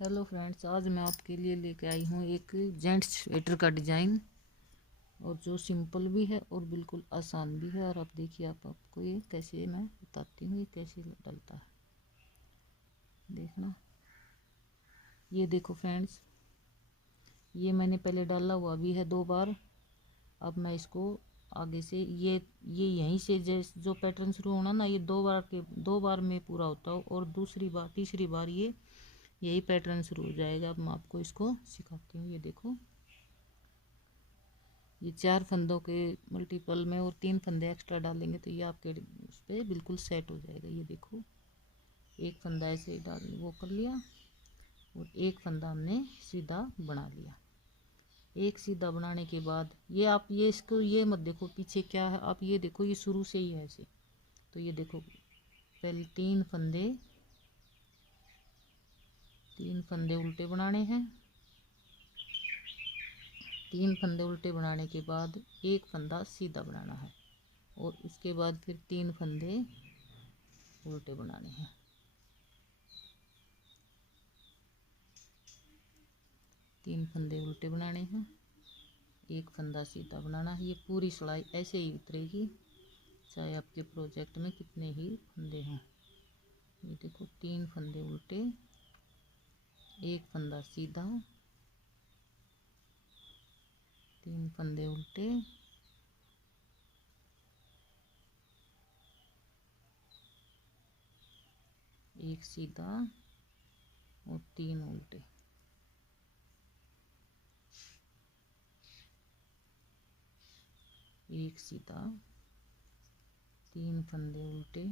Hello friends, आज मैं आपके लिए लेके आई हूँ एक जेंट्स स्वेटर का डिज़ाइन, और जो सिंपल भी है और बिल्कुल आसान भी है। और आप देखिए, आपको ये कैसे मैं बताती हूँ, ये कैसे डलता है। देखना, ये देखो फ्रेंड्स, ये मैंने पहले डाला हुआ भी है 2 बार। अब मैं इसको आगे से ये यहीं से जो पैटर्न शुरू होना ना, ये 2 बार में पूरा होता हो, और दूसरी बार तीसरी बार ये यही पैटर्न शुरू हो जाएगा। अब मैं आपको इसको सिखाती हूँ। ये देखो, ये 4 फंदों के मल्टीपल में और 3 फंदे एक्स्ट्रा डालेंगे तो ये आपके उस पर बिल्कुल सेट हो जाएगा। ये देखो, एक फंदा ऐसे डाल वो कर लिया, और एक फंदा हमने सीधा बना लिया। एक सीधा बनाने के बाद ये आप ये इसको ये मत देखो पीछे क्या है, आप ये देखो, ये शुरू से ही है ऐसे। तो ये देखो, पहले 3 फंदे उल्टे बनाने हैं। 3 फंदे उल्टे बनाने के बाद एक फंदा सीधा बनाना है, और उसके बाद फिर 3 फंदे उल्टे बनाने हैं। 3 फंदे उल्टे बनाने हैं, एक फंदा सीधा बनाना है। ये पूरी सिलाई ऐसे ही उतरेगी, चाहे आपके प्रोजेक्ट में कितने ही फंदे हों। ये देखो, 3 फंदे उल्टे, एक फंदा सीधा, 3 फंदे उल्टे, एक सीधा और 3 उल्टे। एक सीधा, 3 फंदे उल्टे,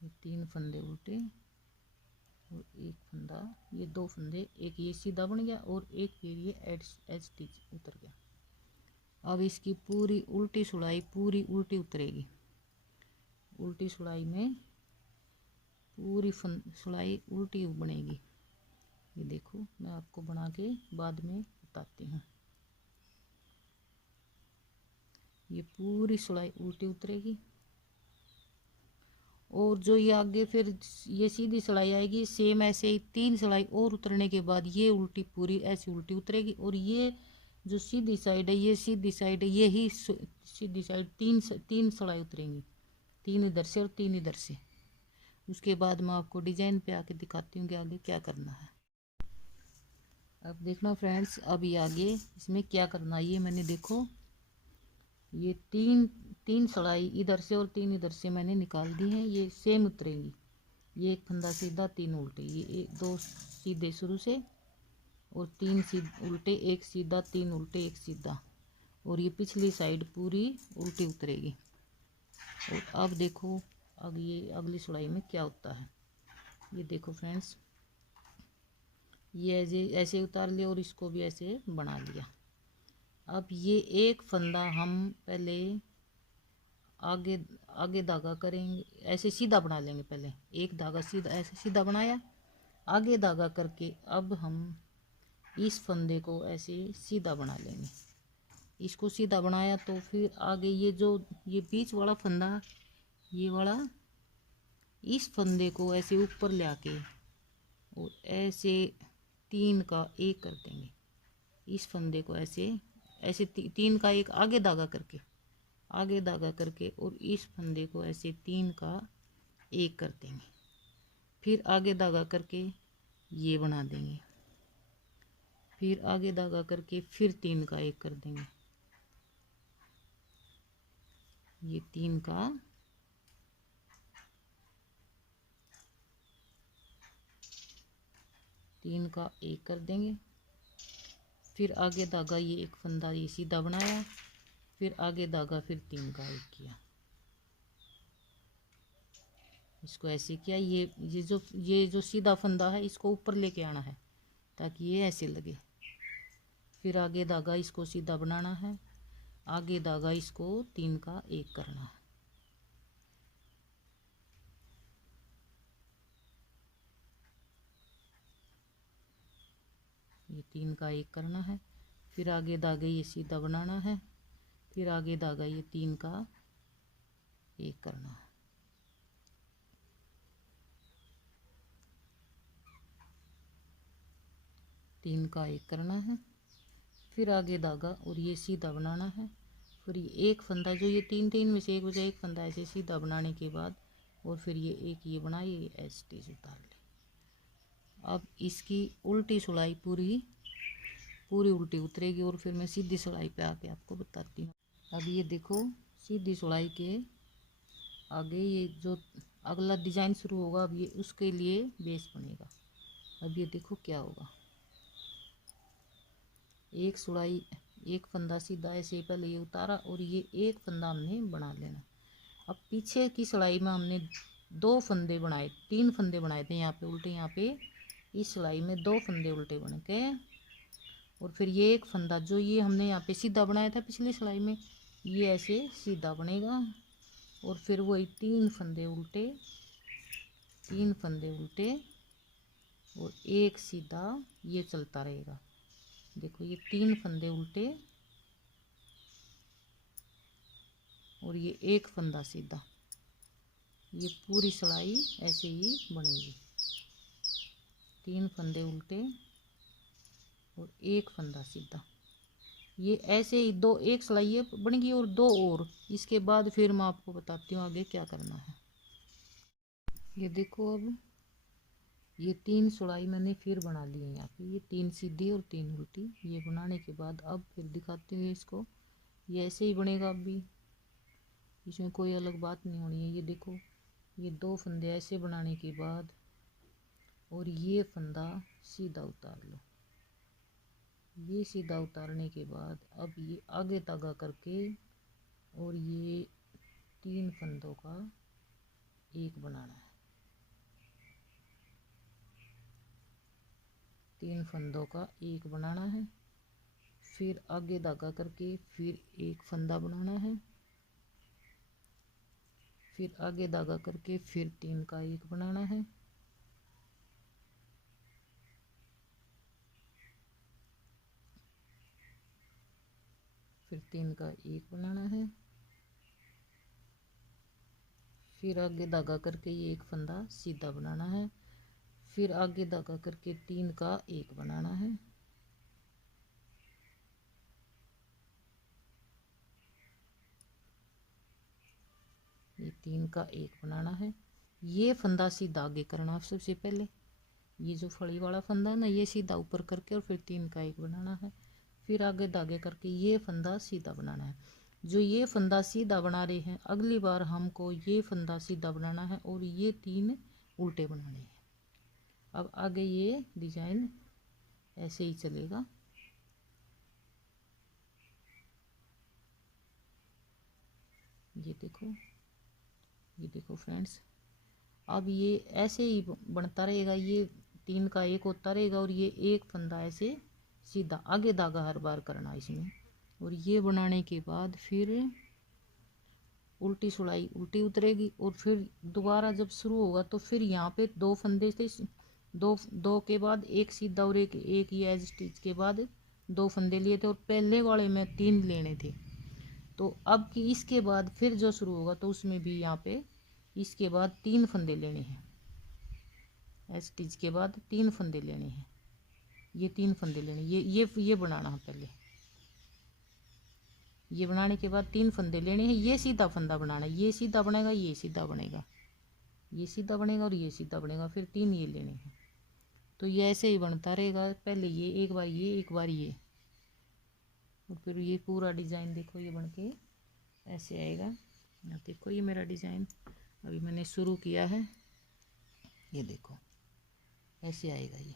ये 3 फंदे उल्टे, और एक फंदा, ये 2 फंदे, एक ये सीधा बन गया और एक फिर ये एज स्टिच उतर गया। अब इसकी पूरी उल्टी सिलाई पूरी उल्टी उतरेगी। उल्टी सिलाई में पूरी सिलाई उल्टी बनेगी। ये देखो, मैं आपको बना के बाद में बताती हूँ। ये पूरी सिलाई उल्टी उतरेगी, और जो ये आगे फिर ये सीधी सिलाई आएगी, सेम ऐसे ही 3 सिलाई और उतरने के बाद ये उल्टी पूरी ऐसी उल्टी उतरेगी। और ये जो सीधी साइड है, ये सीधी साइड है, ये ही सीधी साइड 3 सिलाई उतरेंगी, 3 इधर से और 3 इधर से। उसके बाद मैं आपको डिजाइन पे आके दिखाती हूँ कि आगे क्या करना है। अब देखना फ्रेंड्स, अब ये आगे इसमें क्या करना है। ये मैंने देखो, ये तीन सिलाई इधर से और 3 इधर से मैंने निकाल दी हैं, ये सेम उतरेंगी। ये एक फंदा सीधा 3 उल्टे, ये एक 2 सीधे शुरू से, और 3 सीधे उल्टे, एक सीधा, 3 उल्टे, एक सीधा, और ये पिछली साइड पूरी उल्टी उतरेगी। और अब देखो, अब ये अगली सिलाई में क्या होता है। ये देखो फ्रेंड्स, ये ऐसे उतार लिया और इसको भी ऐसे बना लिया। अब ये एक फंदा हम पहले आगे आगे धागा करेंगे, ऐसे सीधा बना लेंगे। पहले एक धागा सीधा ऐसे सीधा बनाया, आगे धागा करके अब हम इस फंदे को ऐसे सीधा बना लेंगे। इसको सीधा बनाया तो फिर आगे ये जो ये बीच वाला फंदा, ये वाला, इस फंदे को ऐसे ऊपर ले आके और ऐसे 3 का 1 कर देंगे। इस फंदे को ऐसे ऐसे 3 का 1 आगे धागा करके और इस फंदे को ऐसे 3 का 1 कर देंगे। फिर आगे धागा करके ये बना देंगे, फिर आगे धागा करके फिर 3 का 1 कर देंगे। ये 3 का 1 कर देंगे। फिर आगे धागा, ये एक फंदा ये सीधा बनाया, फिर आगे धागा, फिर 3 का 1 किया। इसको ऐसे किया। ये जो सीधा फंदा है इसको ऊपर लेके आना है ताकि ये ऐसे लगे। फिर आगे धागा इसको सीधा बनाना है, आगे धागा इसको 3 का 1 करना है। ये 3 का 1 करना है, फिर आगे धागे ये सीधा बनाना है, फिर आगे धागा ये 3 का 1 करना है। 3 का 1 करना है, फिर आगे धागा और ये सीधा बनाना है। फिर ये एक फंदा जो ये 3 में से एक बचा, एक फंदा ऐसे सीधा बनाने के बाद और फिर ये एक ये बनाइए, एज स्टिच उतार ले। अब इसकी उल्टी सिलाई पूरी उल्टी उतरेगी और फिर मैं सीधी सिलाई पे आके आपको बताती हूँ। अब ये देखो सीधी सिलाई के आगे ये जो अगला डिजाइन शुरू होगा, अब ये उसके लिए बेस बनेगा। अब ये देखो क्या होगा, एक सिलाई एक फंदा सीधा ऐसे पहले ये उतारा और ये एक फंदा हमने बना लेना। अब पीछे की सिलाई में हमने 2 फंदे बनाए, 3 फंदे बनाए थे यहाँ पे उल्टे, यहाँ पे इस सिलाई में 2 फंदे उल्टे बन के और फिर ये एक फंदा जो ये हमने यहाँ पे सीधा बनाया था पिछली सिलाई में, ये ऐसे सीधा बनेगा और फिर वही 3 फंदे उल्टे, 3 फंदे उल्टे और एक सीधा, ये चलता रहेगा। देखो ये 3 फंदे उल्टे और ये एक फंदा सीधा, ये पूरी सिलाई ऐसे ही बनेगी। 3 फंदे उल्टे और एक फंदा सीधा, ये ऐसे ही दो, एक सिलाई ये बनेगी और 2 और, इसके बाद फिर मैं आपको बताती हूँ आगे क्या करना है। ये देखो अब ये 3 सिलाई मैंने फिर बना ली है यहाँ पे, ये 3 सीधी और 3 उल्टी। ये बनाने के बाद अब फिर दिखाती हूँ इसको, ये ऐसे ही बनेगा। अब भी इसमें कोई अलग बात नहीं होनी है। ये देखो ये 2 फंदे ऐसे बनाने के बाद और ये फंदा सीधा उतार लो। ये सीधा उतारने के बाद अब ये आगे धागा करके और ये 3 फंदों का एक बनाना है, 3 फंदों का एक बनाना है। फिर आगे धागा करके फिर एक फंदा बनाना है, फिर आगे धागा करके फिर 3 का एक बनाना है, फिर 3 का एक बनाना है, फिर आगे धागा करके ये एक फंदा सीधा बनाना है, फिर आगे धागा करके 3 का एक बनाना है, ये 3 का एक बनाना है। ये फंदा सीधा आगे करना है सबसे पहले, ये जो फड़ी वाला फंदा है ना, ये सीधा ऊपर करके और फिर 3 का एक बनाना है, फिर आगे धागे करके ये फंदा सीधा बनाना है। जो ये फंदा सीधा बना रहे हैं, अगली बार हमको ये फंदा सीधा बनाना है और ये 3 उल्टे बनाने हैं। अब आगे ये डिजाइन ऐसे ही चलेगा। ये देखो फ्रेंड्स, अब ये ऐसे ही बनता रहेगा, ये 3 का एक होता रहेगा और ये एक फंदा ऐसे सीधा आगे धागा हर बार करना इसमें। और ये बनाने के बाद फिर उल्टी सिलाई उल्टी उतरेगी और फिर दोबारा जब शुरू होगा तो फिर यहाँ पे 2 फंदे थे, दो के बाद एक सीधा और एक ये एज स्टिच के बाद 2 फंदे लिए थे और पहले वाले में 3 लेने थे। तो अब की इसके बाद फिर जो शुरू होगा तो उसमें भी यहाँ पे इसके बाद 3 फंदे लेने हैं, एज स्टिच के बाद 3 फंदे लेने हैं, ये 3 फंदे लेने, ये बनाना है पहले। ये बनाने के बाद 3 फंदे लेने हैं, ये सीधा फंदा बनाना है, ये सीधा बनेगा, ये सीधा बनेगा, ये सीधा बनेगा और ये सीधा बनेगा, फिर 3 ये लेने हैं। तो ये ऐसे ही बनता रहेगा, पहले ये एक बार ये एक बार ये, और फिर ये पूरा डिज़ाइन देखो ये बन के ऐसे आएगा। देखो ये मेरा डिज़ाइन अभी मैंने शुरू किया है, ये देखो ऐसे आएगा ये।